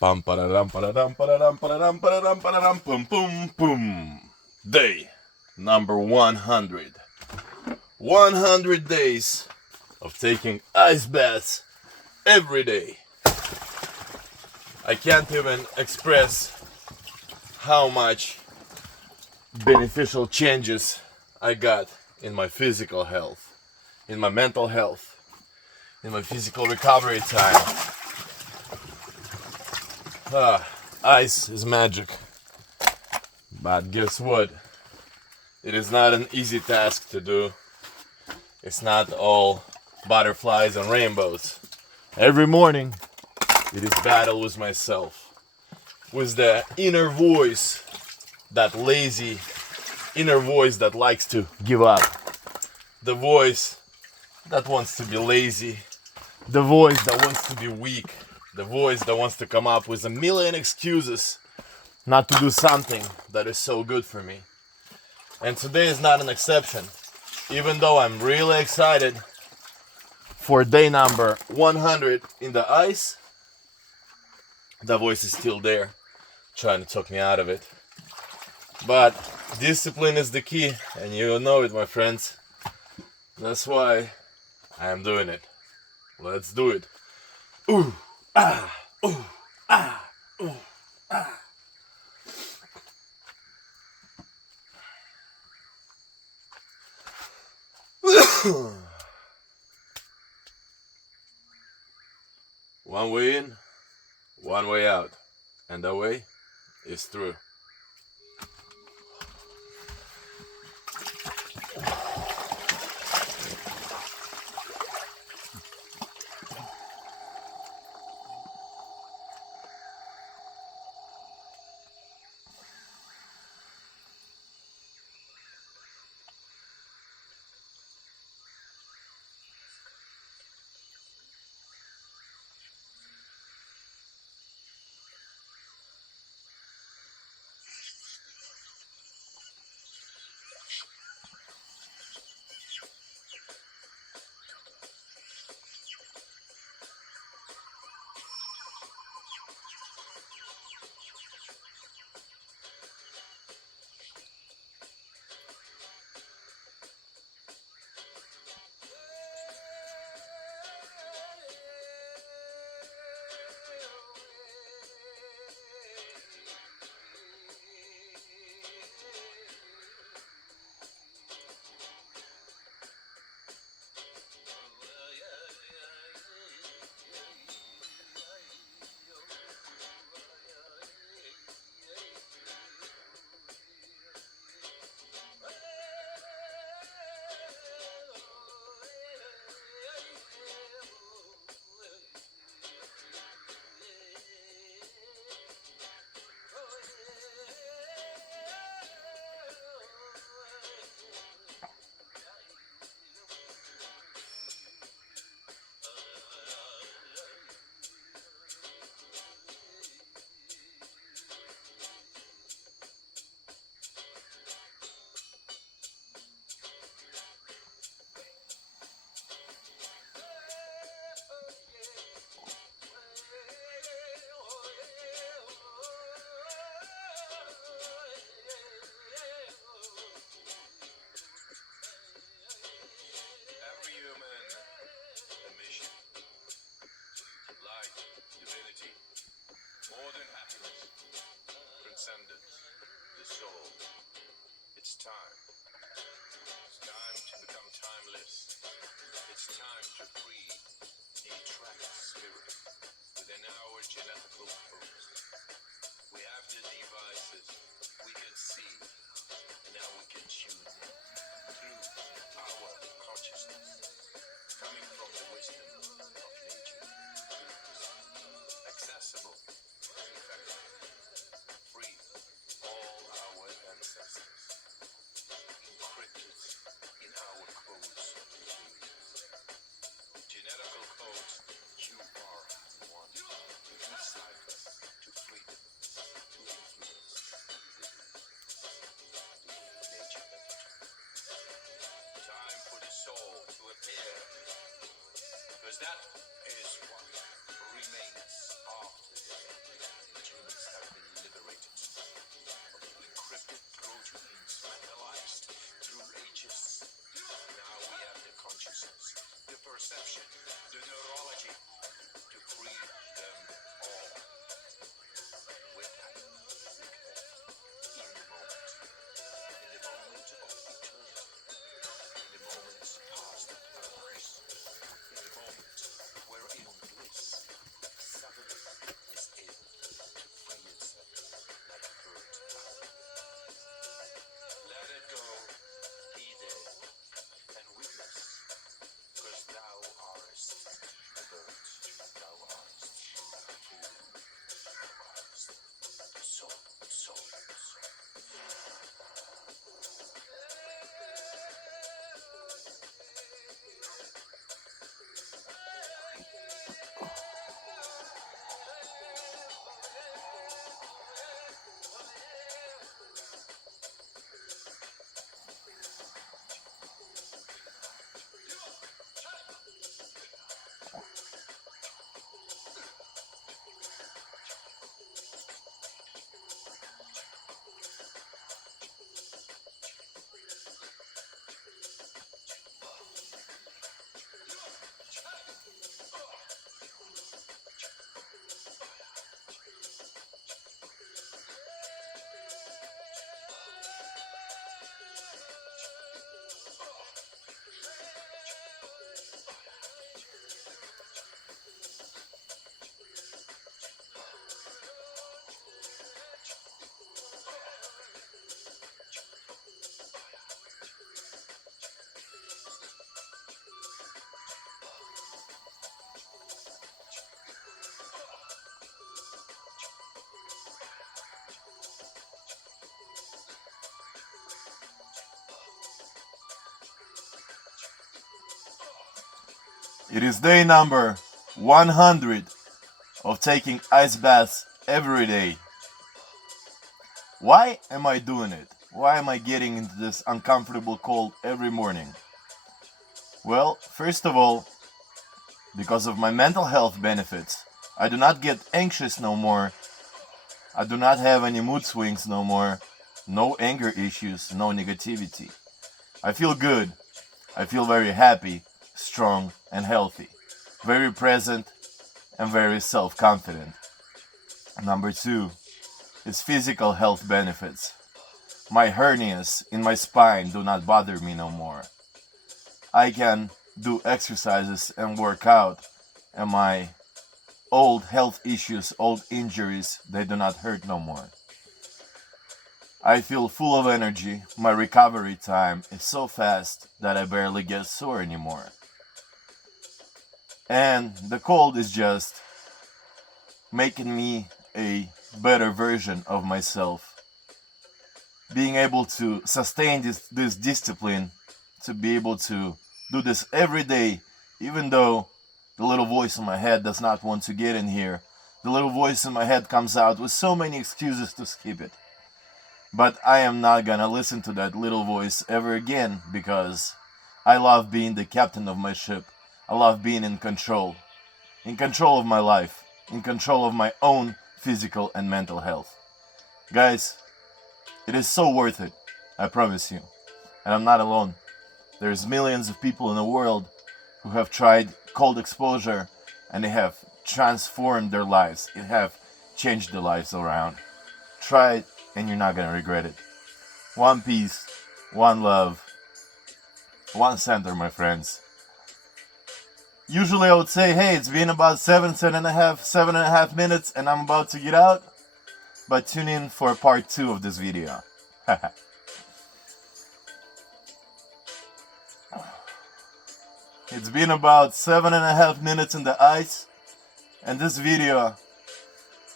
Pam pararam pararam pararam pararam pararam pararam pum pum pum. Day number 100. 100 days of taking ice baths every day. I can't even express how much beneficial changes I got in my physical health, in my mental health, in my physical recovery time. Ice is magic. But guess what? It is not an easy task to do. It's not all butterflies and rainbows. Every morning, it is battle with myself, with the inner voice, that lazy inner voice that likes to give up, the voice that wants to be lazy, the voice that wants to be weak, the voice that wants to come up with a million excuses not to do something that is so good for me. And today is not an exception. Even though I'm really excited for day number 100 in the ice, the voice is still there, trying to talk me out of it. But discipline is the key, and you know it, my friends. That's why I am doing it. Let's do it. Ooh, ah, ooh, ah, ooh, ah. One way in, one way out, and the way is through. More than happiness, transcendence, the soul. It's time. It's time to become timeless. It's time to breathe a trapped spirit within our genetical code. We have the devices, we can see, and now we can tune in through our consciousness, coming from the wisdom of nature. Accessible, effective, free, all our ancestors, encrypted in our codes of genius. Genetical codes, you are one. Cycles to freedom, to influence. It is day number 100 of taking ice baths every day. Why am I doing it? Why am I getting into this uncomfortable cold every morning? Well, first of all, because of my mental health benefits. I do not get anxious no more. I do not have any mood swings no more. No anger issues, no negativity. I feel good. I feel very happy, strong, and healthy. Very present and very self-confident. Number 2 is physical health benefits. My hernias in my spine do not bother me no more. I can do exercises and work out, and my old health issues, old injuries, they do not hurt no more. I feel full of energy. My recovery time is so fast that I barely get sore anymore. And the cold is just making me a better version of myself. Being able to sustain this discipline, to be able to do this every day, even though the little voice in my head does not want to get in here. The little voice in my head comes out with so many excuses to skip it. But I am not gonna listen to that little voice ever again, because I love being the captain of my ship. I love being in control of my life, in control of my own physical and mental health. Guys, it is so worth it, I promise you. And I'm not alone. There's millions of people in the world who have tried cold exposure and they have transformed their lives. It have changed their lives around. Try it and you're not gonna regret it. One peace, one love, one center, my friends. Usually I would say, hey, it's been about seven and a half minutes and I'm about to get out. But tune in for part 2 of this video. It's been about 7.5 minutes in the ice, and this video,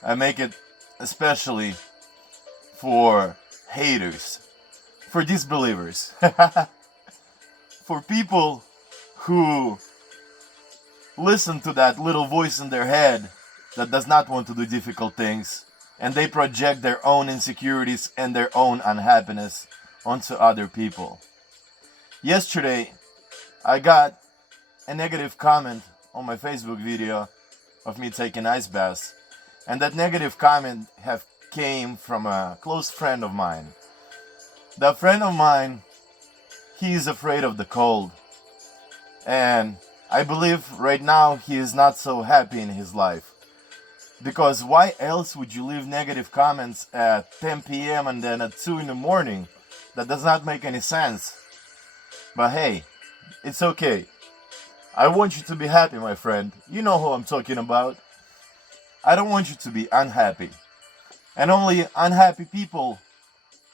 I make it especially for haters, for disbelievers, for people who listen to that little voice in their head that does not want to do difficult things, and they project their own insecurities and their own unhappiness onto other people. Yesterday, I got a negative comment on my Facebook video of me taking ice baths, and that negative comment came from a close friend of mine. That friend of mine, he is afraid of the cold, and I believe right now he is not so happy in his life. Because why else would you leave negative comments at 10 p.m. and then at 2 in the morning? That does not make any sense. But hey, it's okay. I want you to be happy, my friend. You know who I'm talking about. I don't want you to be unhappy. And only unhappy people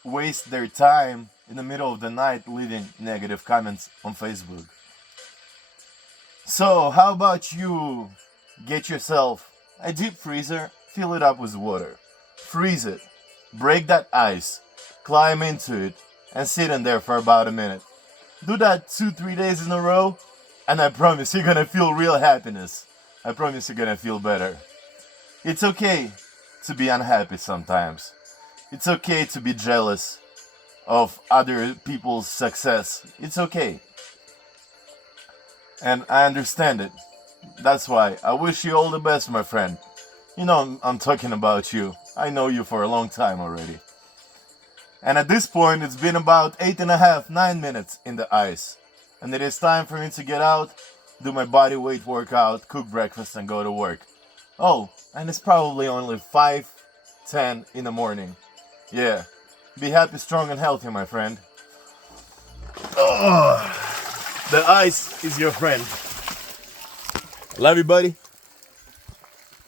waste their time in the middle of the night leaving negative comments on Facebook. So, how about you get yourself a deep freezer, fill it up with water, freeze it, break that ice, climb into it, and sit in there for about a minute. Do that 2-3 days in a row, and I promise you're gonna feel real happiness. I promise you're gonna feel better. It's okay to be unhappy sometimes. It's okay to be jealous of other people's success. It's okay. And I understand it. That's why I wish you all the best, my friend. You know I'm talking about you. I know you for a long time already. And at this point, it's been about 8.5-9 minutes in the ice. And it is time for me to get out, do my body weight workout, cook breakfast, and go to work. Oh, and it's probably only 5:10 in the morning. Yeah. Be happy, strong, and healthy, my friend. Oh, the ice is your friend. Love you, buddy.